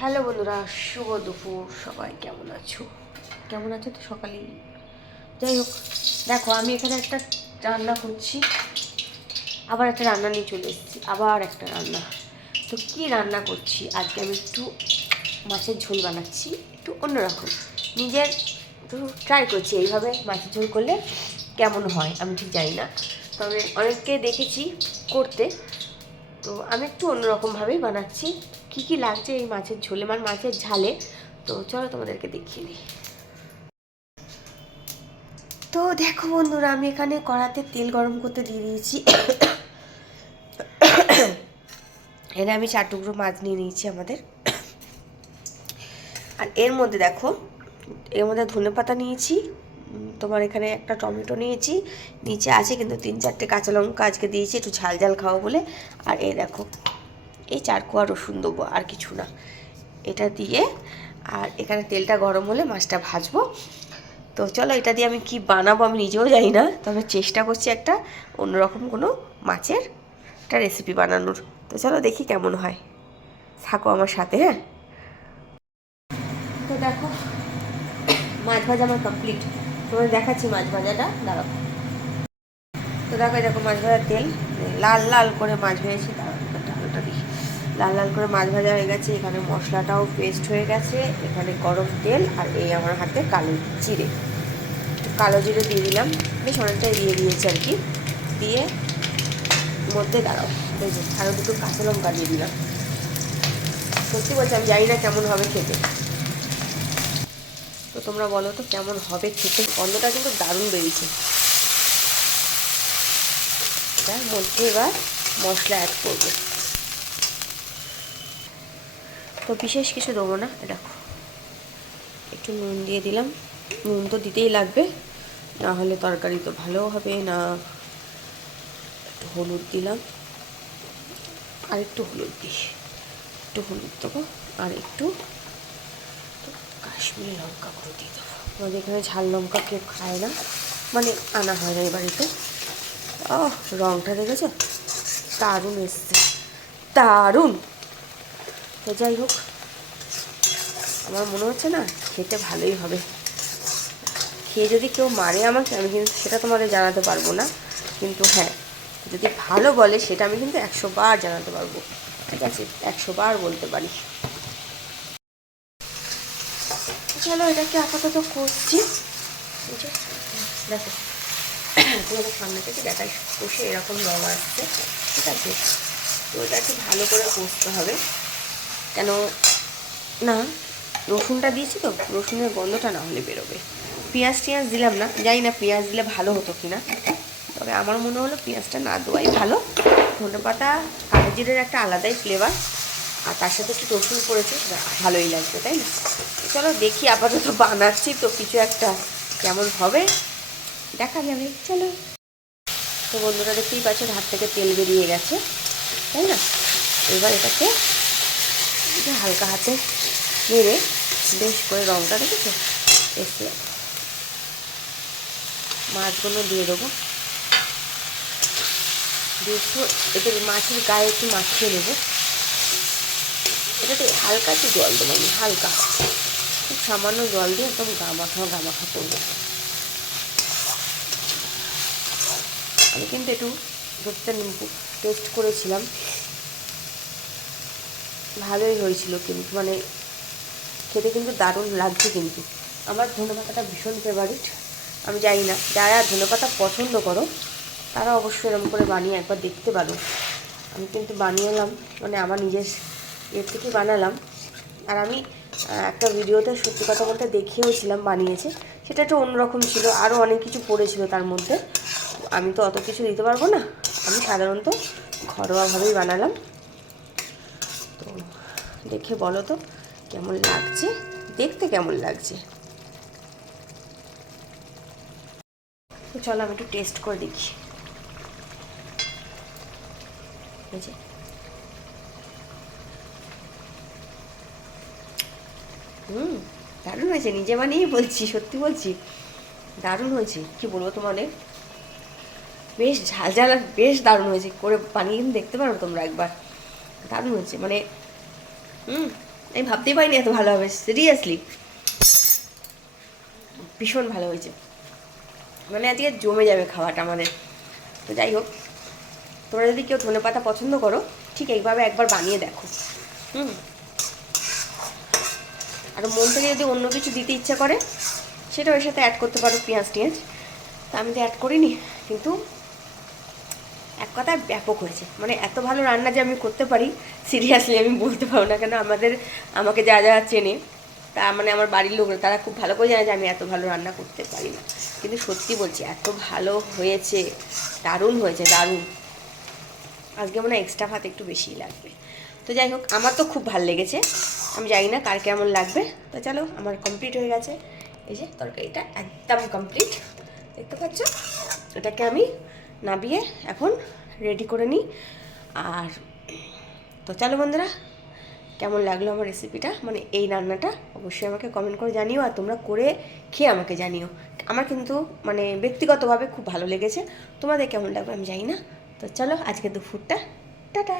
Hello বন্ধুরা, শুভ দুপুর। সবাই কেমন আছো? কেমন আছো তো সকালেই। যাই হোক, দেখো আমি এখানে একটা রান্না করছি, আবার একটা রান্না নিয়ে চলে এসেছি, আবার একটা রান্না। তো কি রান্না করছি আজকে? আমি একটু মাছের ঝোল বানাচ্ছি, একটু অন্যরকম। নিজের একটু ট্রাই করছি এইভাবে মাছের ঝোল করলে কেমন হয় আমি ঠিক জানি না, তবে অনেককে দেখেছি করতে। তো আমি একটু অন্যরকমভাবেই বানাচ্ছি। কী কী লাগছে এই মাছের ঝোলে, মানে মাছের ঝালে, তো চলো তোমাদেরকে দেখিয়ে নিই। তো দেখো বন্ধুরা, আমি এখানে কড়াতে তেল গরম করতে দিয়ে দিয়েছি। এখানে আমি 4 টুকরো মাছ নিয়ে নিয়েছি আমাদের। আর এর মধ্যে দেখো, এর মধ্যে ধনেপাতা নিয়েছি, তোমার এখানে একটা টমেটো নিয়েছি, নিচে আছে কিন্তু 3-4টে কাঁচা লঙ্কা আজকে দিয়েছি একটু ঝাল ঝাল খাওয়া বলে। আর এই দেখো, এই 4 কোয়া রসুন দেবো, আর কিছু না। এটা দিয়ে আর এখানে তেলটা গরম হলে মাছটা ভাজবো। তো চলো, এটা দিয়ে আমি কি বানাবো আমি নিজেও জানি না, তবে চেষ্টা করছি একটা অন্যরকম কোনো মাছের একটা রেসিপি বানানোর। তো চলো দেখি কেমন হয়, থাকো আমার সাথে। হ্যাঁ, তো দেখো মাছ ভাজা আমার কমপ্লিট, তোমায় দেখাচ্ছি মাছ ভাজাটা, দাঁড়াও। তো দেখো, দেখো মাছ ভাজার তেল লাল লাল করে মাছ ভেজেছি, ডালটা দিই। লাল লাল করে মাছ ভাজা হয়ে গেছে, এখানে মশলাটাও পেস্ট হয়ে গেছে, এখানে গরম তেল, আর এই আমার হাতে কালো জিরে, একটু কালো জিরে দিয়ে দিলাম, বেশ অনেকটাই দিয়ে দিয়েছি আর কি। দিয়ে মধ্যে দাঁড়াও, এই যে আরও দুটো কাঁচা লঙ্কা দিয়ে দিলাম। সত্যি বলছি আমি জানি না কেমন হবে খেতে, তো তোমরা বলো তো কেমন হবে খেতে। গন্ধটা কিন্তু দারুণ বেরিয়েছে। তার মধ্যে এবার মশলা অ্যাড করবো। তো বিশেষ কিছু দেবো না, দেখো একটু নুন দিয়ে দিলাম। নুন তো দিতেই লাগবে, না হলে তরকারি তো ভালো হবে না। একটু হলুদ দিলাম, আর একটু হলুদ দিই, একটু হলুদ দেবো, আর একটু কাশ্মীরি লঙ্কা গুঁড়ো দিয়ে দেবো। আমাদের এখানে ঝাল লঙ্কা কেউ খায় না, মানে আনা হয় না এই বাড়িতে। ও, রঙটা দেখেছো দারুণ এসছে, দারুণ। তো যাই হোক, আমার মনে হচ্ছে না খেতে ভালোই হবে। খেয়ে যদি কেউ মারে আমাকে, আমি কিন্তু সেটা তোমাদের জানাতে পারবো না, কিন্তু হ্যাঁ, যদি ভালো বলে সেটা আমি কিন্তু 100 বার জানাতে পারবো। ঠিক আছে, 100 বার বলতে পারি। চলো এটাকে আপাতত করছি। দেখো, তোমাদের সামনে থেকে দেখাই, কষে এরকম রঙ আসছে। ঠিক আছে, তো এটাকে ভালো করে কষতে হবে, কেন না রসুনটা দিয়েছি তো, রসুনের গন্ধটা না হলে বেরোবে। পেঁয়াজ টিয়াজ দিলাম না, জানি না পেঁয়াজ দিলে ভালো হতো কিনা, তবে আমার মনে হলো পেঁয়াজটা না দেওয়াই ভালো। ধনেপাতা কালো জিরের একটা আলাদাই ফ্লেভার, আর তার সাথে একটু রসুন পড়েছে, ভালোই লাগবে, তাই না? চলো দেখি, আপাতত বানাচ্ছি তো, কিছু একটা কেমন হবে দেখা যাবে। চলো, তো বন্ধুরা দেখতেই পাচ্ছ হাত থেকে তেল বেরিয়ে গেছে, তাই না? এবার এটাকে হালকা হাতে নেড়ে বেশ করে রঙটা দেখেছো এসে, মাছগুলো দিয়ে দেবো, দিয়ে একটু এতে মাছের গায়ে একটু মাখিয়ে নেবো। এটাতে হালকা একটু জল দেবো আমি, হালকা খুব সামান্য জল দিয়ে একদম গামাখা করবো। আমি কিন্তু একটু টেস্ট করেছিলাম, ভালোই হয়েছিল কিন্তু, মানে খেতে কিন্তু দারুণ লাগছে। কিন্তু আমার ধনেপাতাটা ভীষণ ফেভারিট। আমি জানি না যারা ধনেপাতা পছন্দ করো তারা অবশ্যই এরকম করে বানিয়ে একবার দেখতে পারো। আমি কিন্তু বানিয়েলাম, মানে আমার নিজের এর থেকে বানালাম। আর আমি একটা ভিডিওতে সত্যি কথা বলতে দেখিয়েওছিলাম বানিয়েছে, সেটা একটু অন্যরকম ছিল, আরও অনেক কিছু পড়েছিল তার মধ্যে। আমি তো অত কিছু দিতে পারবো না, আমি সাধারণত ঘরোয়াভাবেই বানালাম। তো দেখে বলো তো কেমন লাগছে, দেখতে কেমন লাগছে। তো চলো আমি একটু টেস্ট করে দেখি। বুঝে দারুণ হয়েছে, নিজে বানিয়েই বলছি, সত্যি বলছি দারুণ হয়েছে। কি বলবো তোমাদের, বেশ ঝাল ঝাল আর বেশ দারুণ হয়েছে। করে বানিয়ে কিন্তু দেখতে পারো তোমরা একবার, দারুণ হয়েছে। মানে আমি ভাবতেই পারিনি এত ভালো হবে, সিরিয়াসলি ভীষণ ভালো হয়েছে, মানে আজকে জমে যাবে খাওয়াটা আমাদের। তো যাই হোক, তোমরা যদি কেউ ধনেপাতা পছন্দ করো ঠিক এইভাবে একবার বানিয়ে দেখো। আর মন থেকে যদি অন্য কিছু দিতে ইচ্ছা করে সেটা ওর সাথে অ্যাড করতে পারো, পেঁয়াজ টিয়াজ। তা আমি তো অ্যাড করিনি, কিন্তু এক কথায় ব্যাপক হয়েছে। মানে এত ভালো রান্না যে আমি করতে পারি সিরিয়াসলি আমি বলতে পারবো না। কেন আমাকে যা যা চেনে, তা মানে আমার বাড়ির লোক তারা খুব ভালো করে জানে যে আমি এত ভালো রান্না করতে পারি না। কিন্তু সত্যি বলছি এত ভালো হয়েছে, দারুণ হয়েছে, দারুণ। আজকে মনে হয় এক্সট্রা ভাত একটু বেশিই লাগবে। তো যাই হোক, আমার তো খুব ভালো লেগেছে, আমি জানি না কার কেমন লাগবে। তো চলো, আমার কমপ্লিট হয়ে গেছে। এই যে তরকারিটা একদম কমপ্লিট, দেখতে পাচ্ছ। এটাকে আমি নাবিয়ে এখন রেডি করে নিই। আর তো চলো বন্ধুরা, কেমন লাগলো আমার রেসিপিটা, মানে এই রান্নাটা অবশ্যই আমাকে কমেন্ট করে জানিও। আর তোমরা করে খেয়ে আমাকে জানিও। আমার কিন্তু মানে ব্যক্তিগতভাবে খুব ভালো লেগেছে, তোমাদের কেমন লাগবে আমি জানি না। তো চলো, আজকে দুপুরটা টাটা।